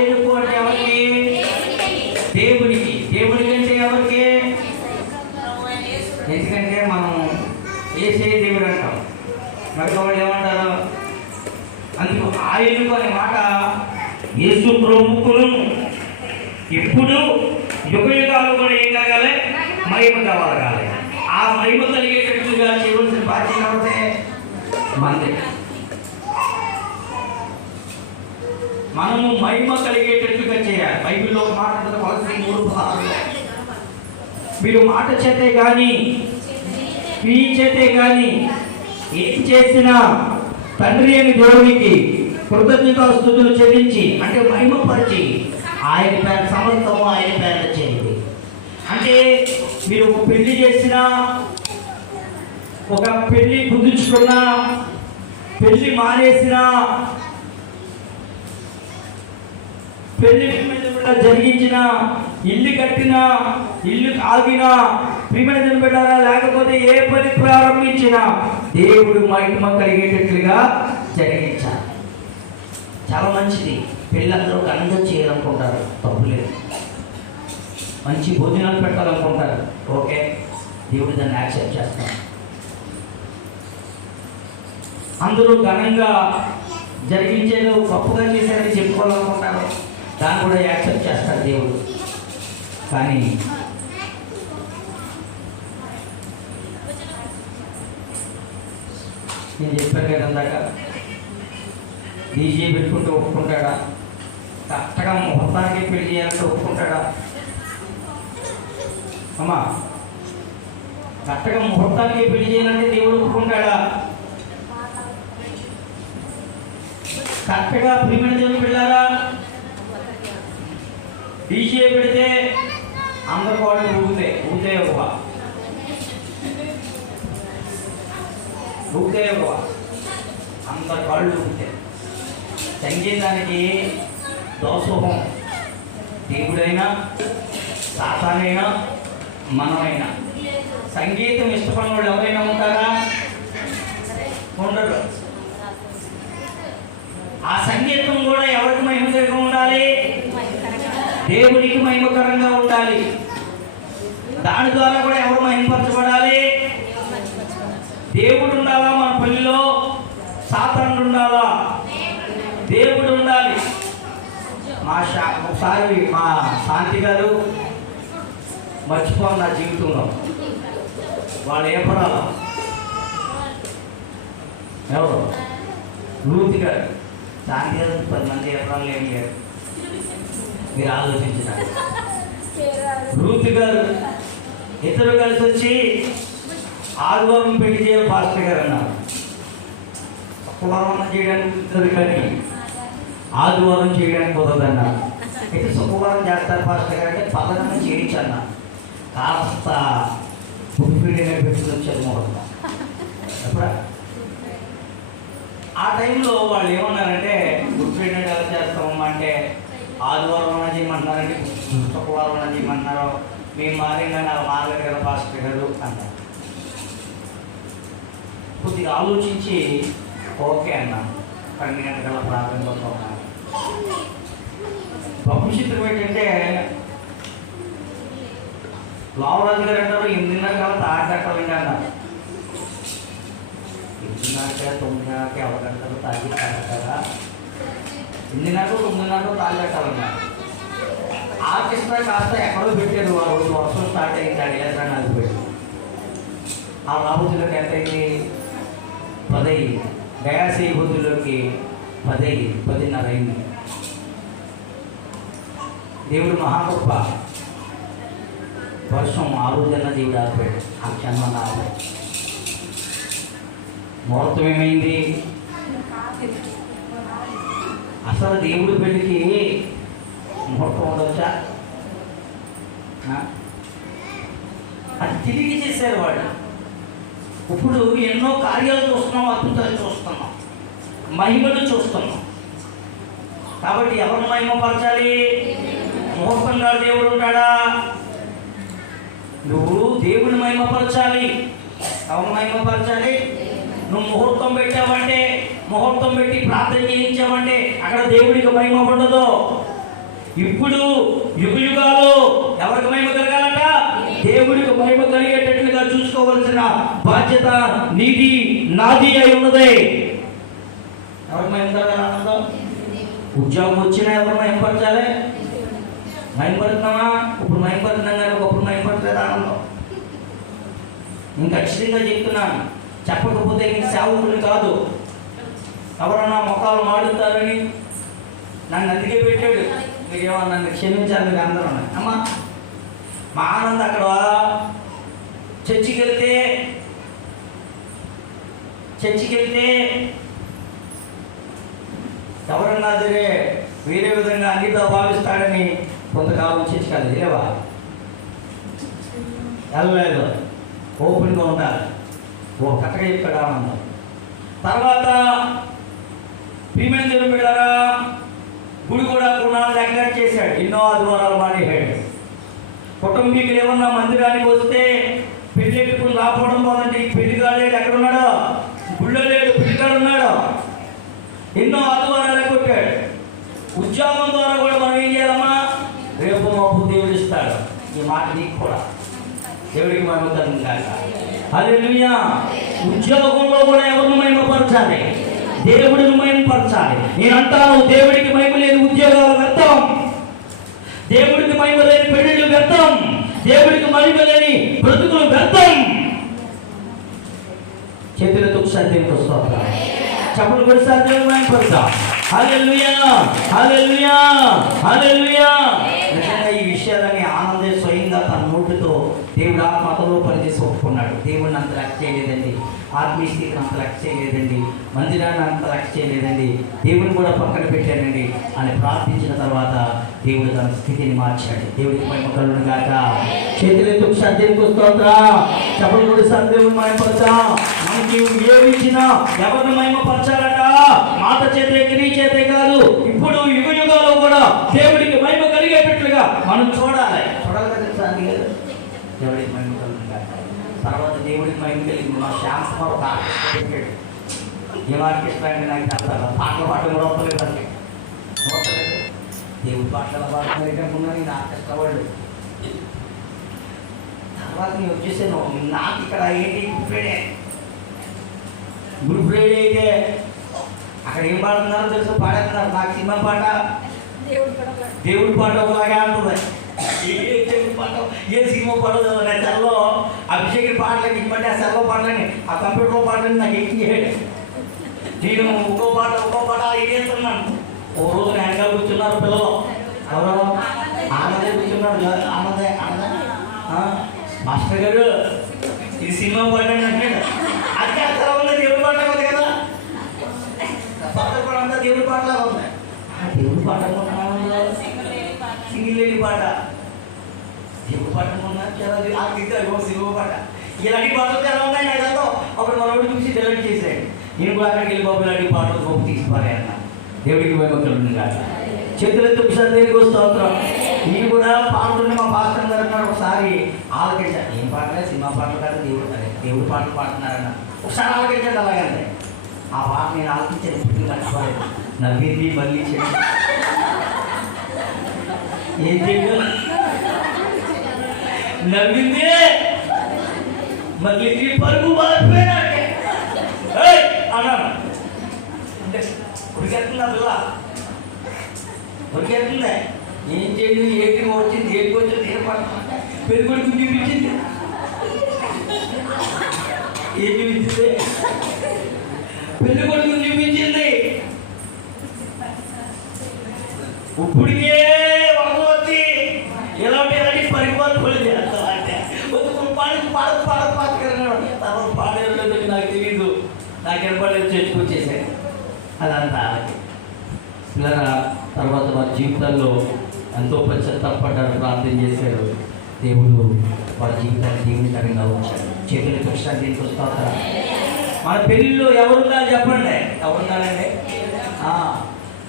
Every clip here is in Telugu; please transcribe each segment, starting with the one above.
ఏడుపు అంటే ఎవరికి? దేవుడికి. దేవుడికి అంటే ఎవరికి? ఎందుకంటే మనం ఏసే దేవుడు అంటాం, మరి వాళ్ళు ఏమంటారు? అందుకు ఆ ఏడుపు అనే మాట యేసు ప్రభువును ఇప్పుడు యుగయుగాలు కూడా ఏం కలగాలి? మహిమ కలగాలి. ఆ మహిమ కలిగేటట్లుగా చేయవలసిన బాధ్యత ఎవరిదే? మనదే. మనము మహిమ కలిగేటట్లుగా చేయాలి. బైబిల్లో మాట్లాడుతున్న కొలసి 3:6 మీరు మాట చేతే కానీ క్రియ చేతే కానీ ఏం చేసినా తండ్రి అని దేవునికి కృతజ్ఞతాస్తుతులు చెల్లించి, అంటే మహిమపరిచి ఆయన పేరు సమస్తము ఆయన పేరు చేయండి. అంటే మీరు ఒక పెళ్లి చేసినా, ఒక పెళ్లి కుదుర్చుకున్నా, పెళ్లి మానేసినా, పెళ్లి జరిగించిన, ఇల్లు కట్టినా, ఇల్లు ఆగినా, ప్రియమైన పెట్టారా, లేకపోతే ఏ పని ప్రారంభించినా దేవుడు మహిమ కలిగేటట్లుగా జరిగించాలి. చాలా మంచిది. పిల్లలందరూ ఘనంగా చేయాలనుకుంటారు, తప్పులేదు. మంచి భోజనాలు పెట్టాలనుకుంటారు, ఓకే, దేవుడు దాన్ని యాక్సెప్ట్ చేస్తాడు. అందరూ ఘనంగా జరిగించేది గొప్పగా చేశారని చెప్పుకోవాలనుకుంటారు, దాన్ని కూడా యాక్సెప్ట్ చేస్తారు దేవుడు. కానీ నేను చెప్పాను కదా అందాక, డీజే పెట్టుకుంటూ ఒప్పుకుంటాడా? కరెక్ట్గా ముహూర్తానికి పెళ్లి చేయాలంటే ఒప్పుకుంటాడా? అమ్మా, కరెక్ట్గా ముహూర్తానికి పెళ్లి చేయాలంటే దేవుడు ఒప్పుకుంటాడా? కరెక్ట్గా ప్రియమైన దేవుడు వెళ్ళారా? డీజే పెడితే అందరు కూడా ఊతే అందరు కాళ్ళు ఊపితే. సంగీతానికి దోషోహం. దేవుడైనా సాతానైనా మనమైనా సంగీతం ఇష్టపడిన వాళ్ళు ఎవరైనా ఉంటారా? ఉండరు. ఆ సంగీతం కూడా ఎవరికి మహిమకరంగా ఉండాలి? దేవుడికి మహిమకరంగా ఉండాలి. దాని ద్వారా కూడా ఎవరు మహిమపరచబడాలి? దేవుడు ఉండాలా మన పల్లిలో? సాతానుడు ఉండాలా? దేవుడు ఉండాలి. ఒకసారి మా శాంతి గారు మర్చిపోను నా జీవితంలో. వాళ్ళు ఏపరాల ఎవరు? రూత్ గారు. శాంతి గారు 10 మంది ఏపరాలు ఏమి లేరు, మీరు ఆలోచించినారు. రూత్ గారు ఇద్దరు కలిసి వచ్చి ఆదివారం పెళ్లి చేయాలి పాస్టర్ గారు అన్నారు. శుక్రవారం చేయడానికి కుదరదు, కానీ ఆదివారం చేయడానికి కుదరదన్నారు. అయితే శుక్రవారం చేస్తారు పాస్టర్ గారు అంటే పదనగా చేయించన్నా. కాస్త ఫుడ్ఫీడింగ్ పెట్టుకుని వచ్చారు మొదలు. ఎప్పుడా ఆ టైంలో వాళ్ళు ఏమన్నారంటే, ఫుడ్ఫీడింగ్ ఎలా చేస్తామమ్మా అంటే, ఆదివారం అన్నా చేయమంటున్నారంటే శుక్రవారం అన్నా చేయమంటున్నారు, మేము మారిందని అలా మారలేదు కదా పాస్టర్ గారు అన్నారు. కొద్దిగా ఆలోచించి ఓకే అన్నాను. 12 గంటల ప్రారంభంలో ఉన్నాను. భవిష్యత్తు ఏంటంటే, లావరాజు గారు అంటారు 8:30 కల్లా తాగట్టాలండి అన్నారు. 8:30, 9:00 ఎవరి గంటలు తాగి తాగట్టారా? 8:30, 9:00 తాగట్టాలన్నారు. ఆర్కెస్ట్రా కాస్త ఎక్కడో పెట్టారు. ఆ రోజు వర్షం స్టార్ట్ అయింది, అడిగేసా నాకు పెట్టి. ఆ రాబోతులకు ఎంత అయింది? 10 అయింది. దయాశ్రీ బుద్ధులోకి 10 అయింది, 10:30 అయింది. దేవుడు మహాగొప్ప. వర్షం ఆ రోజన్నా దేవుడు ఆపాడు, ఆ క్షణమన్నా ఆపాడు. ముహూర్తం ఏమైంది? అసలు దేవుడి పెళ్లికి ముహూర్తం ఉండొచ్చా? అది తిరిగి చేశారు వాళ్ళు. ఇప్పుడు ఎన్నో కార్యాలు చూస్తున్నాం, అద్భుతాలు చూస్తున్నాం, మహిమలు చూస్తున్నాం. కాబట్టి ఎవరిని మహిమపరచాలి? ముహూర్తంగా దేవుడు ఉంటాడా? నువ్వు దేవుని మహిమపరచాలి. ఎవరు మహిమపరచాలి? నువ్వు ముహూర్తం పెట్టావంటే, ముహూర్తం పెట్టి ప్రార్థన చేయించావంటే అక్కడ దేవుడికి మహిమ ఉండదు. ఇప్పుడు యుగాలు ఎవరికి మహిమ కలగాలట? దేవుడికి మహిమ కలిగేటట్లుగా చూసుకోవలసిన బాధ్యత నీది నాది అయి ఉన్నది. ఎవరికి మహిమ కలగాలన్నదో? ఉద్యోగం వచ్చినా ఎవరు మహిమపరచాలి? మహిమపడుతున్నామా? ఇప్పుడు మహిమపడుతున్నాం కానీ ఒకప్పుడు మహిమపడలేదు ఆనందం. నేను ఖచ్చితంగా చెప్తున్నాను, చెప్పకపోతే నేను సేవకుని కాదు. ఎవరన్నా మొక్కలు మాడుతారని నన్ను అందుకే పెట్టాడు. మీరేమన్నా నన్ను క్షమించాలి, మీరు అందరూ అమ్మా. మా ఆనంద్ అక్కడ చర్చికి వెళ్తే ఎవరన్నా సరే వేరే విధంగా అన్నితో భావిస్తాడని కొంతకాలం చర్చికి వెళ్ళలేవా? వెళ్ళలేదు. ఓపెన్గా ఉండాలి. ఓ కట్టగా చెప్పాడు ఆనందం. తర్వాత ప్రియమైన దేవుని బిడ్డలారా, గుడి కూడా కొన్నాళ్ళు నెగ్లెక్ట్ చేశాడు. ఎన్నో ఆదివారాలు మానేశాడు. కుటుంబీకులు ఏమన్నా మందిరానికి వస్తే పెళ్ళెట్టుకుని రాకపోవడం పోదండి. పెళ్లిగా లేడు, ఎక్కడున్నాడో? గుళ్ళో లేడు, పెళ్లిగాడు ఉన్నాడు. ఎన్నో ఆదివారాలు కొట్టాడు. ఉద్యోగం ద్వారా కూడా మనం ఏం చేయాలమ్మా? రేపు మాపు దేవుడు ఇస్తాడు. ఈ మాట నీకు కూడా దేవుడికి మహిమ కాక. హల్లెలూయా. ఉద్యోగంలో కూడా ఎవరిని మహిమపరచాలి? దేవుడిని మహిమపరచాలి. నేను అంటాను, దేవుడికి మహిమ లేని ఉద్యోగాలు వ్యర్థం, దేవుడికి మహిమ లేని పెళ్లిళ్ళు వ్యర్థం, దేవుడికి మహిమ లేని బ్రతుకులు వ్యర్థం. చేతులతో ఒకసారి దేవునికి వస్తా, చెప్పులు కొడిసారి దేవుని మహిమపరచాలి. హల్లెలూయా, హల్లెలూయా, హల్లెలూయా. నిజంగా ఈ విషయాలని ఆనందే స్వయంగా తన నోటితో దేవుడు ఆత్మతో పనిచేసి ఒప్పుకున్నాడు. దేవుడిని అంత లెక్క చేయలేదండి, ఆత్మీయ స్థితిని అంత లెక్క చేయలేదండి, మందిరాన్ని అంత లెక్క చేయలేదండి, దేవుని కూడా పక్కన పెట్టాడండి అని ప్రార్థించిన తర్వాత దేవుడు తన స్థితిని మార్చాడు. దేవుడికి మహిమ కలుగును గాక. చేతులెత్తు సత్యంకి వస్తోందా? చెప్పలు కూడా సత్యం మహిమపరచా. మనకి ఏమి ఇచ్చినా ఎవరిని మహిమపరచాలట? మాట చేతే నీ చేతే కాదు. ఇప్పుడు యుగాలు కూడా దేవుడికి మహిమ కలిగేటట్లుగా మనం చూడాలి. కదా దేవుడికి మహిమ కలుగును గాక. తర్వాత దేవుడికి మహిమ కలిగింది. మా శ్యామ్ కుమార్ ఒక ఆర్కెస్ట్రా పెట్టాడు. ఏం ఆర్కెస్ట్రా అంటే నాకు చెప్పాలి. పాటలు పాటలు కూడా వస్తలేదండి. దేవుడి పాటలు పాడుతున్నా నేను ఆర్కెస్ట్రా వాడు. తర్వాత నేను వచ్చేసాను. నాకు ఇక్కడ ఏంటి గ్రూప్ రేడి అయితే అక్కడ ఏం పాడుతున్నారో తెలుసు, పాడేస్తున్నారు. నాకు సినిమా పాట, దేవుడి పాట ఒకలాగే అంటుంది. ఏ సినిమా పాడదు నా సెల్లో అభిషేక్ పాటలకి ఇవ్వండి. ఆ సెల్లో పాటలని, ఆ కంప్యూటర్ పాటలని నాకు ఎక్కి చేయడు. నేను ఒక్కో పాట వేస్తున్నాను. ఓ రోజు వెనక కూర్చున్నారు పిల్లలు. ఎవరో ఆనందే కూర్చున్నాడు. ఆనందే మాస్టర్ గారు ఇది సినిమా పాట అంటాడు. అది అక్కడ ఉంది, దేవుడి పాట ఉంది కదా, పాటలు కూడా అంతా దేవుడి పాటలాగా ఉంది. దేవుడి పాట సింగిల్ లేడీ పాట, దేవుడి పాట సినిమా పాట, ఇలాంటి పాటలు ఎలా ఉన్నాయి నాకు అర్థం. అప్పుడు మనోడు చూసి డెలివరీ చేశాడు. నేను కూడా అక్కడికి వెళ్ళి బాబు ఇలాంటి పాటలు గొప్ప తీసిపారే అన్న. దేవుడికి మహిమ కాదు. చేతులెత్తి ఒకసారి దేవుడికి వస్తూ అవుతాం. నేను కూడా పాటలు మా పాస్టర్ గారు అన్నారు. ఒకసారి ఆలకించాను. ఏం పాటలే, సినిమా పాటలు కాదు, దేవుడి పాటలు పాడుతున్నారన్న. ఒకసారి ఆలకించాడు. అలాగంటే ఆ పాట నేను ఆలకించాను. పుట్టిన కట్టుకోలేదు. నవ్వింది మళ్ళీ ఏం చేయదు, నవ్వింది మళ్ళీ పరుగు మారిపోయినా అన్నాను. అంటే ఉడికెత్తుందా పిల్ల, ఉడికెత్తుందా? ఏం చేయదు, ఏంటి వచ్చింది, ఏంటి వచ్చింది, ఏం పడుతుంది, పెరుగుడికి చూపించింది. ఏం చూపించింది? పెళ్లి కొడుకు చూపించింది. ఇప్పటికే వరద వచ్చి ఎలాంటి పరిపాలన చేస్తా అంటే పాడేది నాకు తెలీదు. నాకు ఎనపడలేదు, చర్చకొచ్చేసాను. అదంతా పిల్లల తర్వాత వారి జీవితాల్లో ఎంతో పశ్చాత్తాపడ్డారు, ప్రార్థన చేశారు. దేవుడు వారి జీవితాన్ని దీవెనకరంగా ఉంచాడు. చేతులు కృష్ణ దీనికి వస్తా. మన పెళ్ళిలో ఎవరున్నారు చెప్పండి? ఎవరున్నారండి?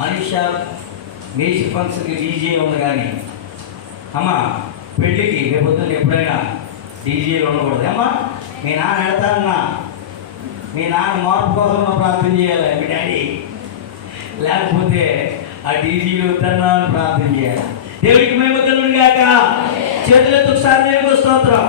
మనిషి మ్యూజిక్ ఫంక్షన్కి డీజే ఉంది, కానీ అమ్మ పెళ్ళికి రేపొద్దున ఎప్పుడైనా డీజేలు ఉండకూడదు. అమ్మా మీ నాన్న వెళ్తానన్నా, మీ నాన్న మార్పు కోసం ప్రార్థన చేయాలి మీ డాడీ. లేకపోతే ఆ డీజీలు వద్దన్నా ప్రార్థన చేయాలి. దేవుడికి మేము కలుగును గాక. చేతులెత్తి ఒకసారి దేవుడికి స్తోత్రం.